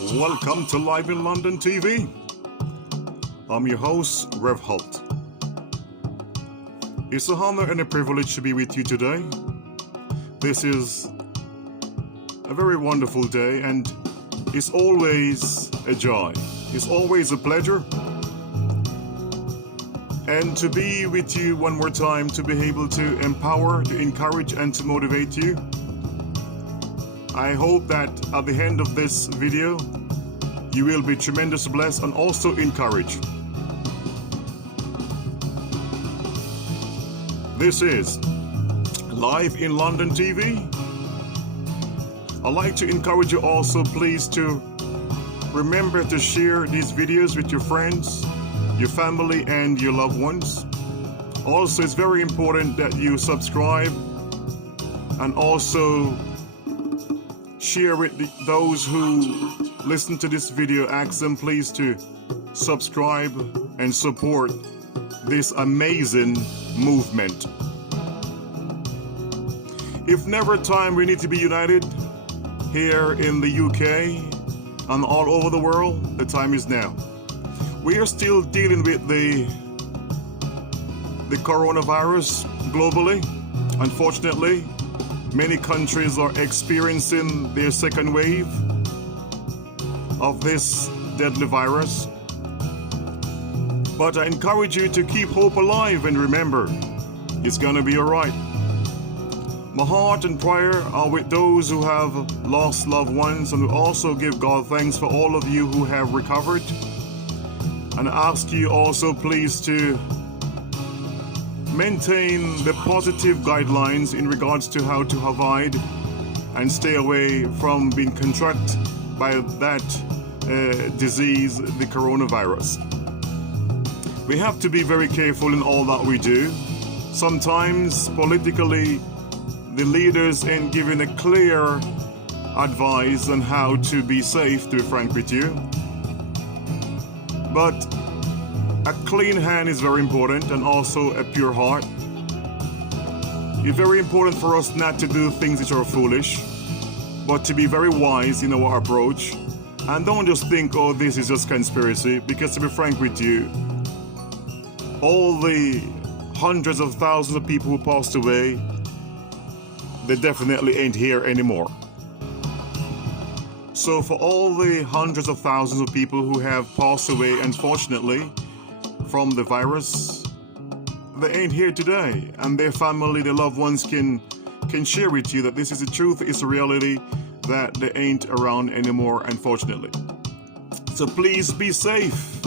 Welcome to Live in London TV. I'm your host, Rev Holt. It's an honor and a privilege to be with you today. This is a very wonderful day, and it's always a joy. It's always a pleasure. And to be with you one more time, to be able to empower, to encourage, and to motivate you. I hope that at the end of this video, you will be tremendously blessed and also encouraged. This is Live in London TV. I'd like to encourage you also, please, to remember to share these videos with your friends, your family, and your loved ones. Also, it's very important that you subscribe and also share with those who listen to this video. Ask them please to subscribe and support this amazing movement. If never time we need to be united here in the UK and all over the world, the time is now. We are still dealing with the coronavirus globally. Unfortunately, many countries are experiencing their second wave of this deadly virus. But I encourage you to keep hope alive and remember, it's gonna be all right. My heart and prayer are with those who have lost loved ones, and we also give God thanks for all of you who have recovered. And I ask you also please to maintain the positive guidelines in regards to how to avoid and stay away from being contracted by that disease, the coronavirus. We have to be very careful in all that we do. Sometimes politically, the leaders ain't giving a clear advice on how to be safe, to be frank with you. But a clean hand is very important, and also a pure heart. It's very important for us not to do things which are foolish, but to be very wise in our approach. And don't just think, oh, this is just conspiracy, because to be frank with you, all the hundreds of thousands of people who passed away, they definitely ain't here anymore. So for all the hundreds of thousands of people who have passed away, unfortunately, from the virus, they ain't here today, and their family, their loved ones can share with you that this is the truth, it's a reality, that they ain't around anymore, unfortunately. So please be safe,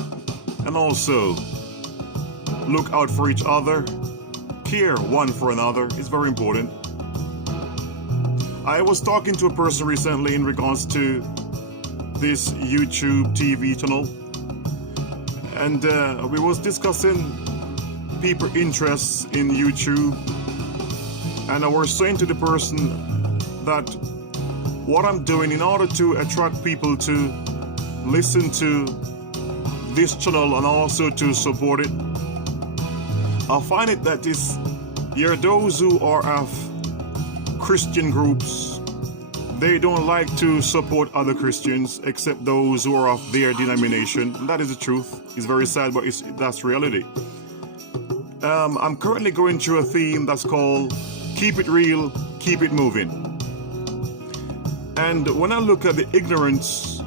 and also look out for each other, care one for another. It's very important. I was talking to a person recently in regards to this YouTube TV channel, and we was discussing people's interests in YouTube, and I was saying to the person that what I'm doing in order to attract people to listen to this channel and also to support it, I find it that you're those who are of Christian groups. They don't like to support other Christians except those who are of their denomination. And that is the truth. It's very sad, but that's reality. I'm currently going through a theme that's called Keep It Real, Keep It Moving. And when I look at the ignorance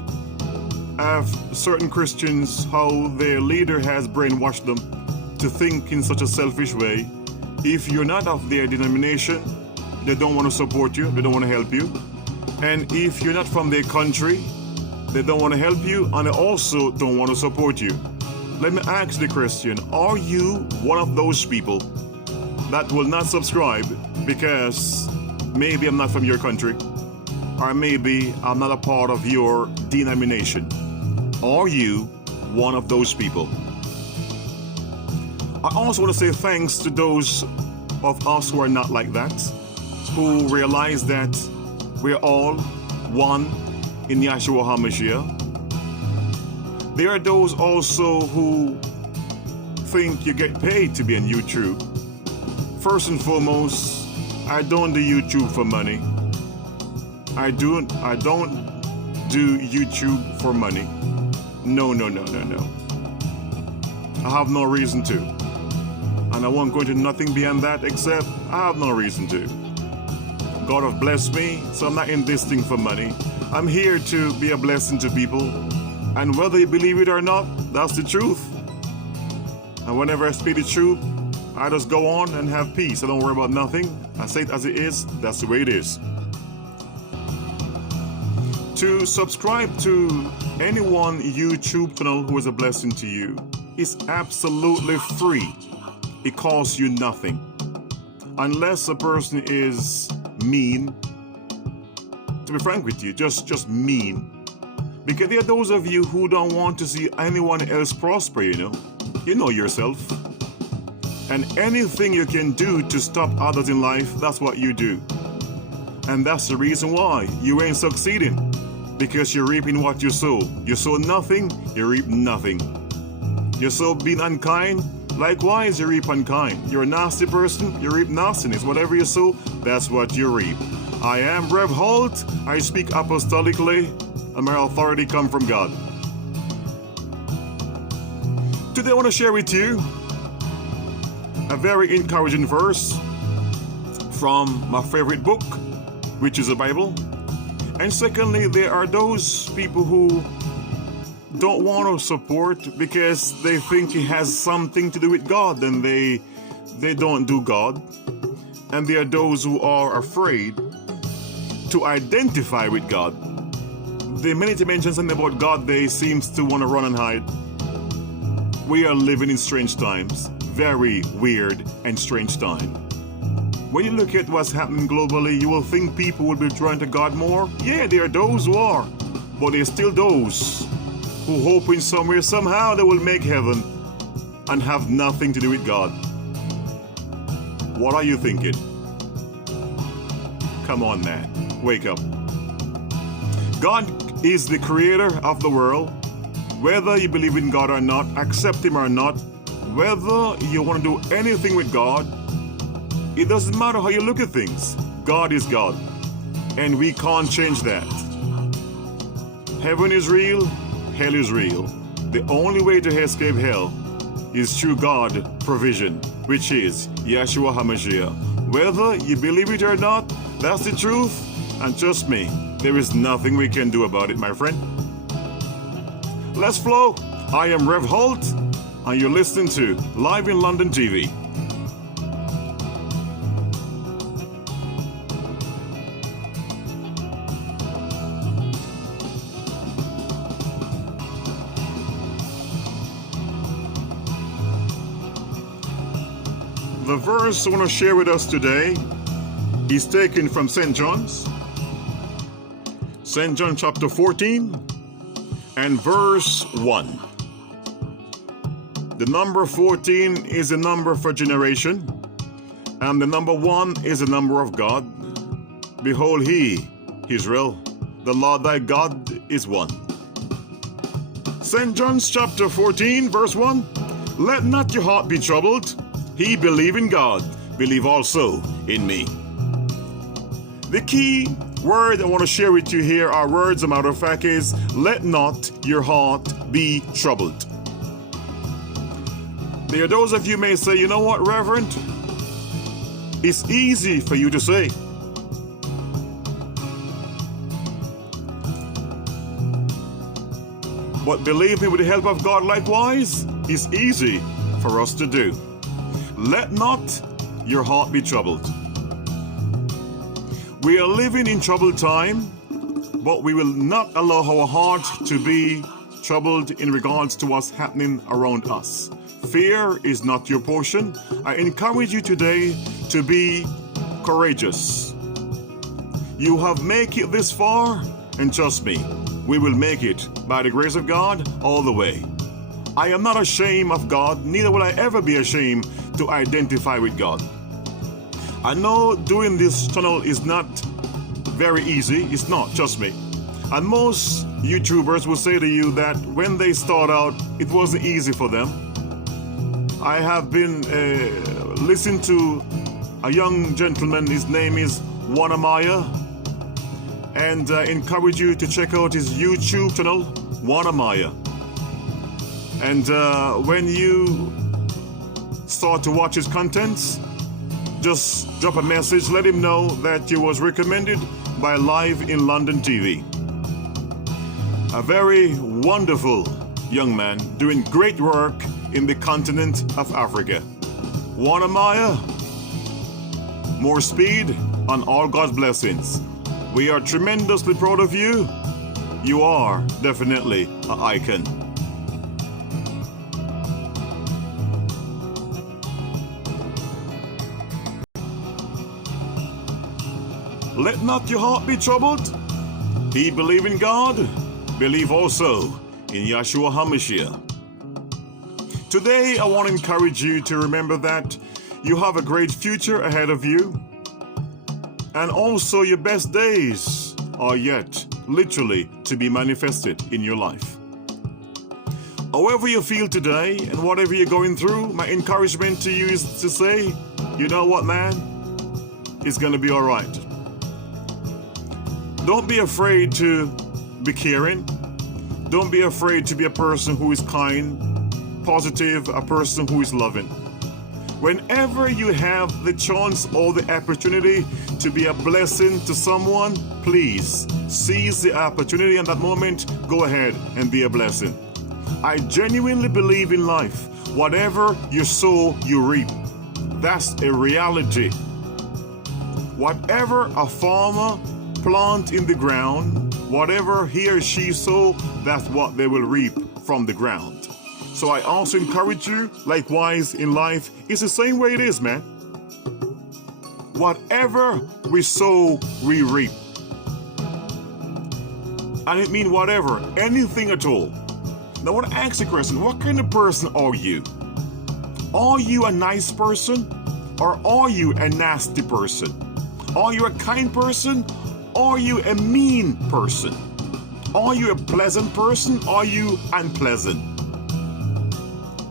of certain Christians, how their leader has brainwashed them to think in such a selfish way, if you're not of their denomination, they don't want to support you, they don't want to help you. And if you're not from their country, they don't want to help you, and they also don't want to support you. Let me ask the question, are you one of those people that will not subscribe because maybe I'm not from your country, or maybe I'm not a part of your denomination? Are you one of those people? I also want to say thanks to those of us who are not like that, who realize that we're all one in Yahshua HaMashiach. There are those also who think you get paid to be on YouTube. First and foremost, I don't do YouTube for money. I don't do YouTube for money. No. I have no reason to. And I won't go into nothing beyond that except I have no reason to. God have blessed me, so I'm not in this thing for money. I'm here to be a blessing to people. And whether you believe it or not, that's the truth. And whenever I speak the truth, I just go on and have peace. I don't worry about nothing. I say it as it is. That's the way it is. To subscribe to any one YouTube channel who is a blessing to you is absolutely free. It costs you nothing. Unless a person is mean, to be frank with you, just mean. Because there are those of you who don't want to see anyone else prosper, you know. You know yourself. And anything you can do to stop others in life, that's what you do. And that's the reason why you ain't succeeding. Because you're reaping what you sow. You sow nothing, you reap nothing. You sow being unkind, likewise you reap unkind. You're a nasty person, you reap nastiness. Whatever you sow, that's what you reap. I am Rev Holt. I speak apostolically, and my authority comes from God. Today I want to share with you a very encouraging verse from my favorite book, which is the Bible. And secondly, there are those people who don't want to support because they think it has something to do with God and they don't do God. And there are those who are afraid to identify with God. The minute you mention something about God, they seem to want to run and hide. We are living in strange times. Very weird and strange time. When you look at what's happening globally, you will think people will be drawn to God more. Yeah, there are those who are. But there's still those who hope in somewhere, somehow they will make heaven and have nothing to do with God. What are you thinking? Come on, man. Wake up. God is the creator of the world. Whether you believe in God or not, accept Him or not, whether you want to do anything with God, it doesn't matter how you look at things. God is God. And we can't change that. Heaven is real. Hell is real. The only way to escape hell is through God provision, which is Yeshua HaMashiach. Whether you believe it or not, that's the truth. And trust me, there is nothing we can do about it, my friend. Let's flow. I am Rev Holt, and you're listening to Live in London TV. The verse I want to share with us today is taken from St. John's. St. John chapter 14 and verse 1. The number 14 is a number for generation, and the number 1 is a number of God. Behold, He, Israel, the Lord thy God is one. St. John's chapter 14, verse 1. Let not your heart be troubled. He believe in God, believe also in me. The key word I want to share with you here, our words, a matter of fact, is let not your heart be troubled. There are those of you may say, you know what, Reverend? It's easy for you to say. But believe me, with the help of God likewise, it's easy for us to do. Let not your heart be troubled. We are living in troubled time, but we will not allow our heart to be troubled in regards to what's happening around us. Fear is not your portion. I encourage you today to be courageous. You have made it this far, and trust me, we will make it by the grace of God all the way. I am not ashamed of God, neither will I ever be ashamed to identify with God. I know doing this channel is not very easy. It's not, trust me. And most YouTubers will say to you that when they start out, it wasn't easy for them. I have been listening to a young gentleman, his name is Wanamaya. and encourage you to check out his YouTube channel, Juan Amaya. And when you start to watch his contents, just drop a message, let him know that you was recommended by Live in London TV. A very wonderful young man doing great work in the continent of Africa. Juan Amaya, more speed and all God's blessings. We are tremendously proud of you. You are definitely an icon. Let not your heart be troubled. He believe in God, believe also in Yeshua HaMashiach. Today, I want to encourage you to remember that you have a great future ahead of you, and also your best days are yet literally to be manifested in your life. However you feel today and whatever you're going through, my encouragement to you is to say, you know what, man? It's going to be all right. Don't be afraid to be caring. Don't be afraid to be a person who is kind, positive, a person who is loving. Whenever you have the chance or the opportunity to be a blessing to someone, please seize the opportunity and that moment, go ahead and be a blessing. I genuinely believe in life. Whatever you sow, you reap. That's a reality. Whatever a farmer plant in the ground, whatever he or she sow, that's what they will reap from the ground. So I also encourage you, likewise in life, it's the same way it is, man. Whatever we sow, we reap. And it means whatever, anything at all. Now I want to ask you a question, what kind of person are you? Are you a nice person or are you a nasty person? Are you a kind person? Are you a mean person? Are you a pleasant person? Are you unpleasant?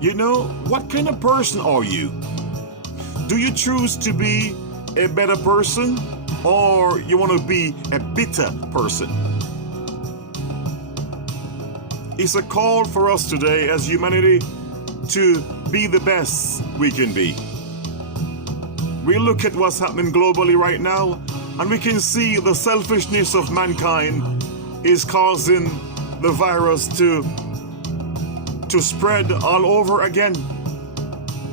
You know, what kind of person are you? Do you choose to be a better person or you want to be a bitter person? It's a call for us today as humanity to be the best we can be. We look at what's happening globally right now, and we can see the selfishness of mankind is causing the virus to spread all over again.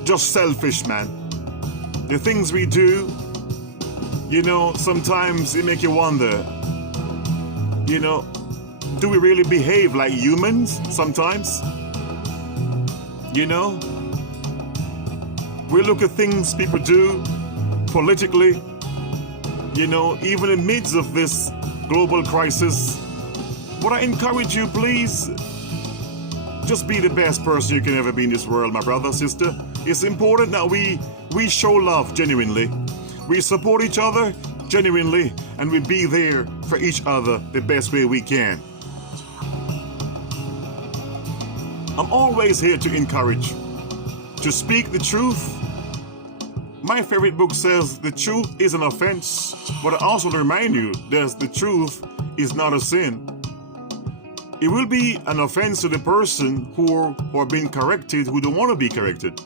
Just selfish, man. The things we do, you know, sometimes it make you wonder, you know, do we really behave like humans sometimes? You know? We look at things people do politically, you know, even in the midst of this global crisis. But I encourage you, please, just be the best person you can ever be in this world, my brother, sister. It's important that we show love genuinely. We support each other genuinely, and we be there for each other the best way we can. I'm always here to encourage, to speak the truth. My favorite book says the truth is an offense, but I also remind you that the truth is not a sin. It will be an offense to the person who are being corrected, who don't want to be corrected.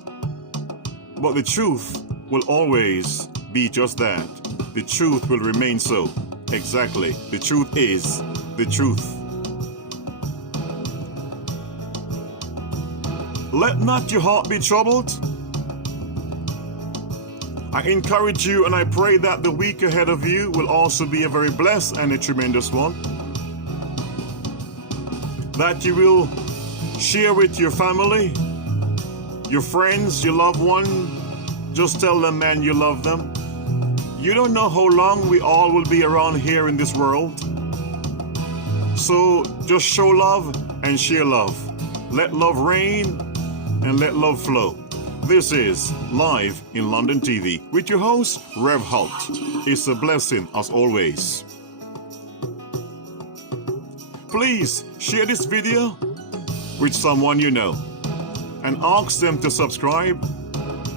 But the truth will always be just that. The truth will remain so. Exactly. The truth is the truth. Let not your heart be troubled. I encourage you and I pray that the week ahead of you will also be a very blessed and a tremendous one. That you will share with your family, your friends, your loved one. Just tell them, man, you love them. You don't know how long we all will be around here in this world. So just show love and share love. Let love reign and let love flow. This is Live in London TV with your host, Rev Halt. It's a blessing as always. Please share this video with someone you know and ask them to subscribe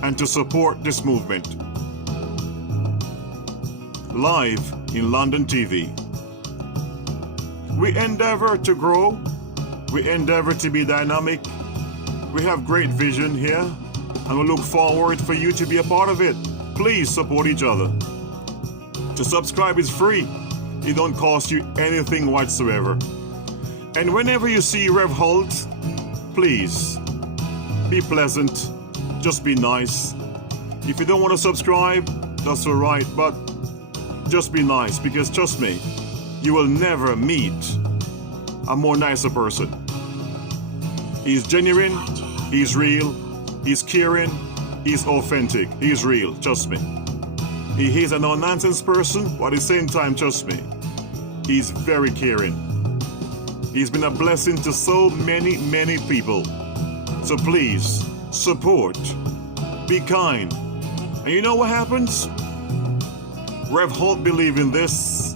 and to support this movement. Live in London TV. We endeavor to grow. We endeavor to be dynamic. We have great vision here, and we look forward for you to be a part of it. Please support each other. To subscribe is free. It don't cost you anything whatsoever. And whenever you see Rev Holt, please be pleasant. Just be nice. If you don't want to subscribe, that's all right, but just be nice, because trust me, you will never meet a more nicer person. He's genuine, he's real, he's caring, he's authentic, he's real, trust me. He is a no-nonsense person, but at the same time, trust me, he's very caring. He's been a blessing to so many, many people. So please, support, be kind. And you know what happens? Rev Holt believe in this.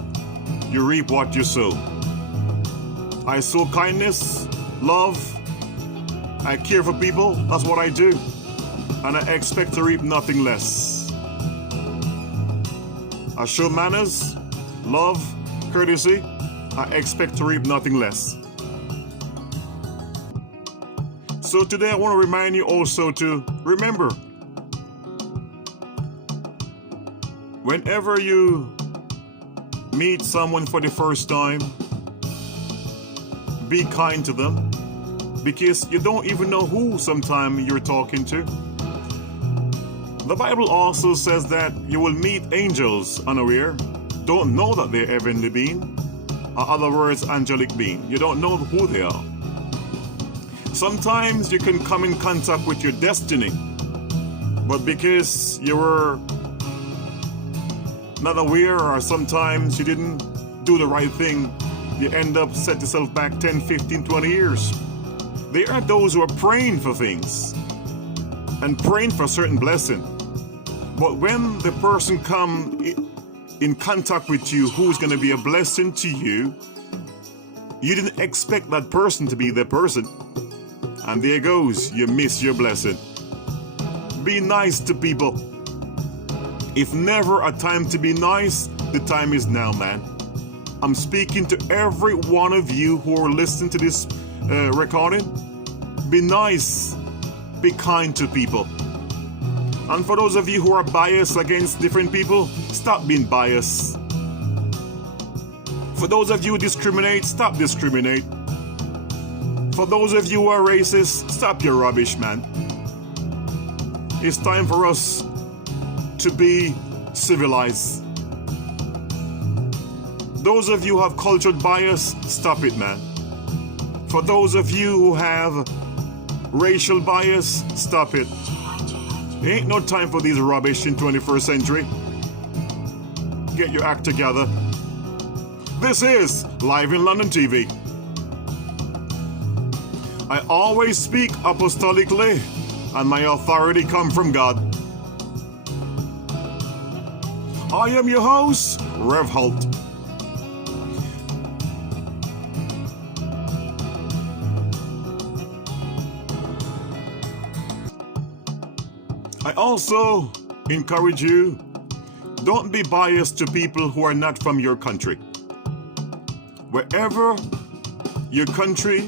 You reap what you sow. I sow kindness, love. I care for people. That's what I do. And I expect to reap nothing less. I show manners, love, courtesy. I expect to reap nothing less. So today I want to remind you also to remember, whenever you meet someone for the first time, be kind to them, because you don't even know who sometime you're talking to. The Bible also says that you will meet angels unaware, don't know that they're heavenly being, or other words, angelic being. You don't know who they are. Sometimes you can come in contact with your destiny, but because you were not aware, or sometimes you didn't do the right thing, you end up set yourself back 10, 15, 20 years. There are those who are praying for things and praying for a certain blessing. But when the person comes in contact with you who's going to be a blessing to you, you didn't expect that person to be the person. And there goes, you miss your blessing. Be nice to people. If never a time to be nice, the time is now, man. I'm speaking to every one of you who are listening to this recording. Be nice. Be kind to people. And for those of you who are biased against different people, stop being biased. For those of you who discriminate, stop discriminate. For those of you who are racist, stop your rubbish, man. It's time for us to be civilized. Those of you who have cultural bias, stop it, man. For those of you who have racial bias, stop it. There ain't no time for these rubbish in 21st century. Get your act together. This is Live in London TV. I always speak apostolically, and my authority comes from God. I am your host, Rev Holt. I also encourage you, don't be biased to people who are not from your country. Wherever your country,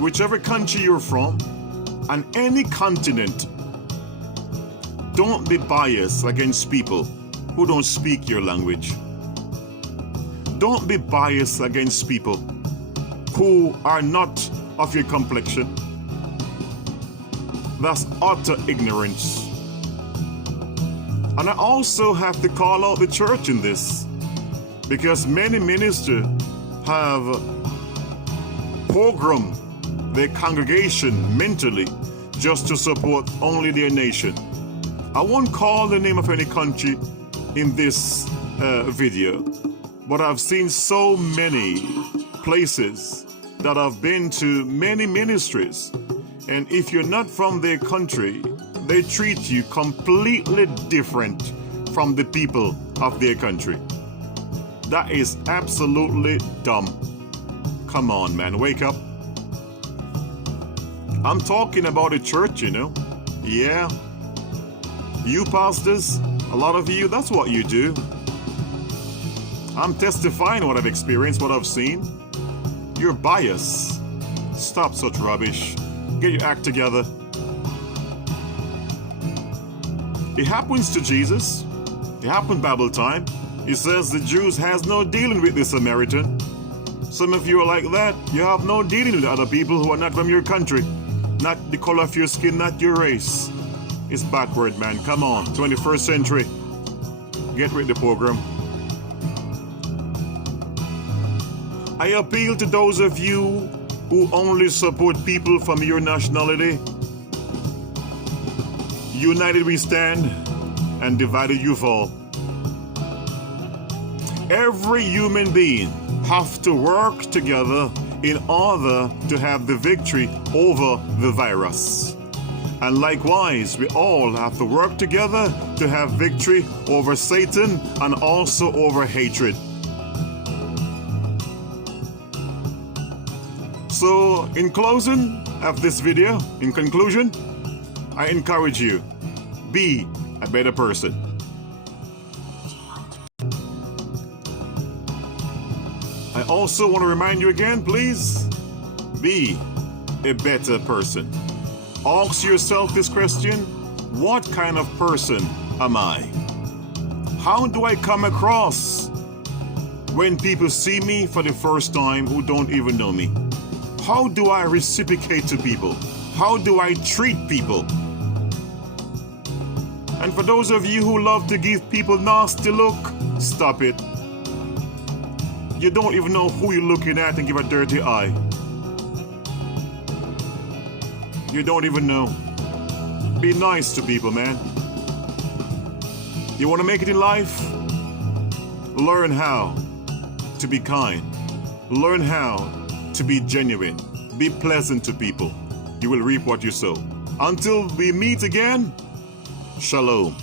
whichever country you're from, and any continent, don't be biased against people who don't speak your language. Don't be biased against people who are not of your complexion. That's utter ignorance. And I also have to call out the church in this, because many ministers have programmed their congregation mentally just to support only their nation. I won't call the name of any country in this video, but I've seen so many places that I've been to, many ministries, and if you're not from their country, they treat you completely different from the people of their country. That is absolutely dumb. Come on, man, wake up. I'm talking about a church, you know. Yeah. You pastors, a lot of you, that's what you do. I'm testifying what I've experienced, what I've seen. You're biased. Stop such rubbish. Get your act together. It happens to Jesus. It happened Bible time. He says the Jews has no dealing with the Samaritan. Some of you are like that. You have no dealing with other people who are not from your country. Not the color of your skin, not your race. It's backward, man. Come on. 21st century. Get with the program. I appeal to those of you who only support people from your nationality. United we stand, and divided you fall. Every human being have to work together in order to have the victory over the virus. And likewise, we all have to work together to have victory over Satan and also over hatred. So, in closing of this video, in conclusion, I encourage you, be a better person. I also want to remind you again, please, be a better person. Ask yourself this question, what kind of person am I? How do I come across when people see me for the first time who don't even know me? How do I reciprocate to people? How do I treat people? And for those of you who love to give people nasty look, stop it. You don't even know who you're looking at and give a dirty eye. You don't even know. Be nice to people, man. You want to make it in life? Learn how to be kind. Learn how to be genuine. Be pleasant to people. You will reap what you sow. Until we meet again, Shalom.